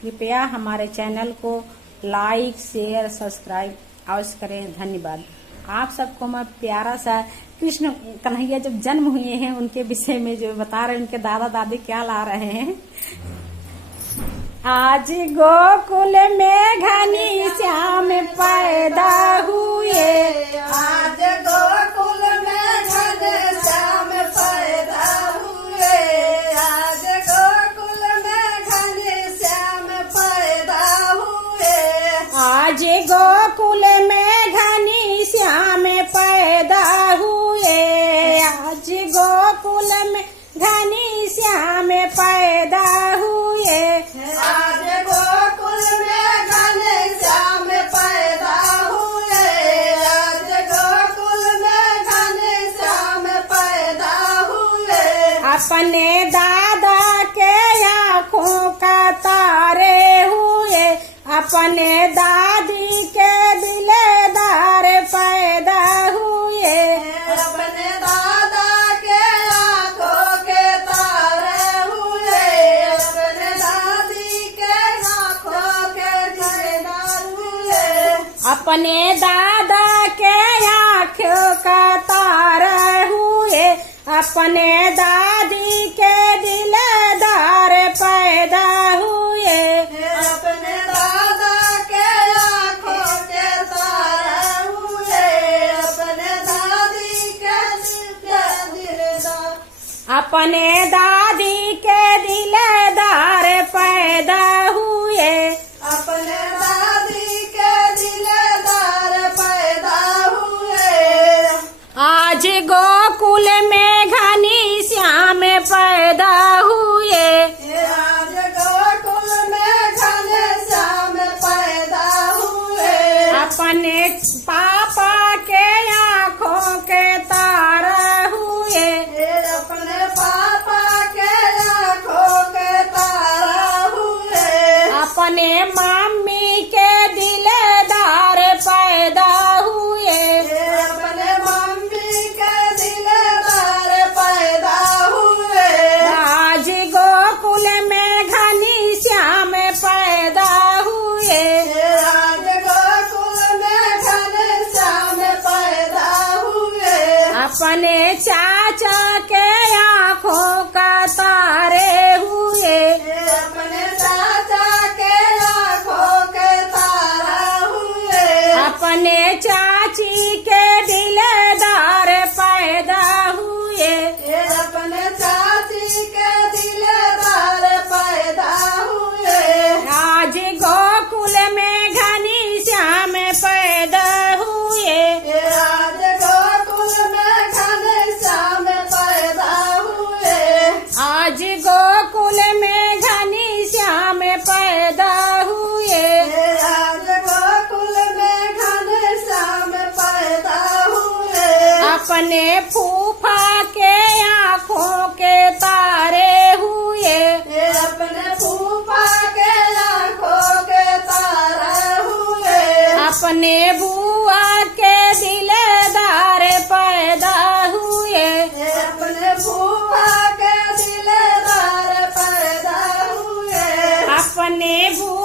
कृपया हमारे चैनल को लाइक शेयर सब्सक्राइब अवश्य करें। धन्यवाद। आप सबको मैं प्यारा सा कृष्ण कन्हैया जब जन्म हुए हैं उनके विषय में जो बता रहे हैं, उनके दादा दादी क्या ला रहे हैं। आज गोकुल में घनी श्याम पैदा हुए, आज गोकुल में घनी श्याम पैदा हुए, आज गोकुल में घनी श्याम पैदा हुए, आज गोकुल में घनी श्याम पैदा हुए, आज गोकुल में घनी श्याम पैदा हुए, आज गोकुल में घनी श्याम पैदा हुए, आज गोकुल में घनी श्याम पैदा हुए, अपने दादा के आँखों का तारे हुए, अपने दादी के दिलदार पैदा हुए, अपने दादा के आँखों के तारे हुए, अपने दादी के आँखों के दिलदार हुए, अपने दादा के आँखों का तारा हुए, अपने दादी के दिलदार पैदा हुए, अपने दादा के आँखों के तारे हुए, अपने दादी के दिलदार, अपने दादी के दिलदार पैदा हुए, अपने दादी के दिलदार पैदा हुए, आज गोकुल में घनी श्याम पैदा हुए, आज गोकुल में घने श्याम पैदा हुए, अपने पापा के आँखों के तारा हुए, अपने पापा के आँखों के तारा हुए, अपने मम्मी के दिलदार पैदा हुए, अपने मम्मी के दिलदार पैदा हुए, आज गोकुल में घनी श्याम पैदा हुए, आज गोकुल में घने श्याम पैदा हुए, अपने चाचा के आँखों का तारे हुए, अपने चाचा के आँखों के तारा हुए, अपने चाची के दिलदार पैदा हुए, अपने चाची के दिलदार पैदा हुए, आज गोकुल में घनी श्याम पैदा हुए, आज गोकुल में घने श्याम पैदा हुए, आज गोकुल में घनी श्याम पैदा हुए, आज गोकुल में घने श्याम पैदा हुए, अपने फूफा के आँखों के तारे हुए, अपने फूफा के आँखों के तारा हुए, अपने बुआ के दिलदार पैदा हुए, अपने फूफा के दिलदार पैदा हुए, अपने बुआ